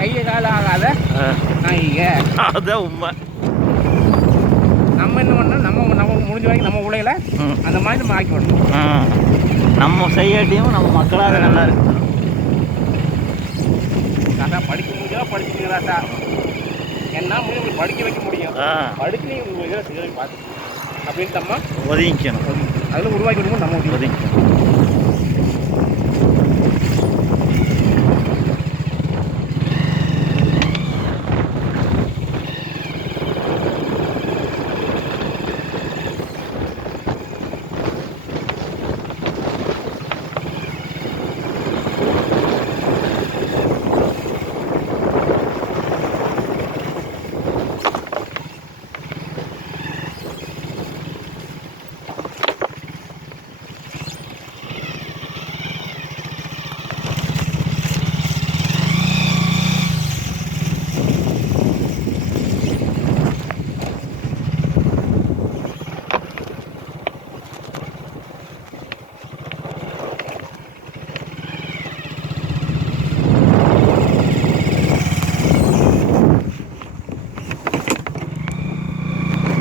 கையை கால ஆகாத நாய்ங்க. அதுதான் உண்மை. நம்ம என்ன பண்ணோம், நம்ம முடிஞ்ச வரைக்கும் நம்ம பிள்ளைகளை அந்த மாதிரி நம்ம ஆக்கி விடணும். நம்ம செய்யாட்டியும் நம்ம மக்களாக நல்லா இருக்கும். ராசா படிக்க முடிஞ்சா படிச்சுங்க ராசா. என்ன முடியும் உங்களுக்கு படிக்க வைக்க முடியும். படிச்சு நீங்கள் இதில் பார்த்து அப்படின்ட்டு நம்ம ஒதுங்கிக்கணும். அதில் உருவாக்கி விடுவோம் நம்ம ஒதுங்கிக்கணும்.